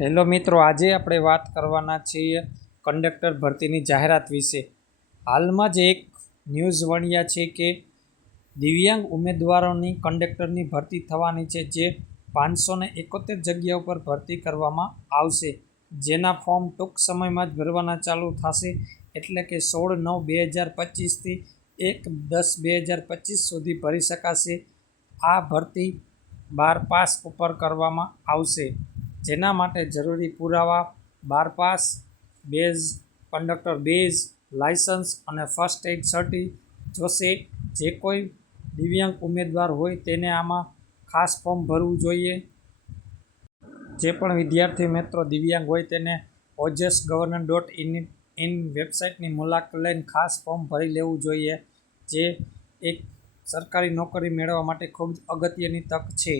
Hello મિત્રો, આજે આપણે વાત કરવાના છીએ કંડક્ટર ભરતીની જાહેરાત વિશે. હાલમાં જ એક ન્યૂઝ વણ્યા છે કે દિવ્યાંગ ઉમેદવારોની કંડક્ટરની ભરતી થવાની છે, જે 571 જગ્યાઓ પર ભરતી કરવામાં આવશે, જેના ફોર્મ ટૂંક સમયમાં જ ભરવાના ચાલુ થશે. એટલે કે 16/9/2025 થી 1/10/2025 સુધી ભરી શકાશે. આ ભરતી 12 પાસ ઉપર કરવામાં આવશે, જેના માટે જરૂરી પુરાવા 12 pass, base, conductor base, licence અને ફર્સ્ટ એડ સર્ટી જોશે. જે કોઈ દિવ્યાંગ ઉમેદવાર હોય તેને આમાં ખાસ ફોર્મ ભરવું જોઈએ. જે પણ વિદ્યાર્થી મિત્રો દિવ્યાંગ હોય તેને ojas.government.in વેબસાઇટની મુલાકાત લઈને ખાસ ફોર્મ ભરી લેવું જોઈએ, જે એક સરકારી નોકરી મેળવવા માટે ખૂબ અગત્યની તક છે.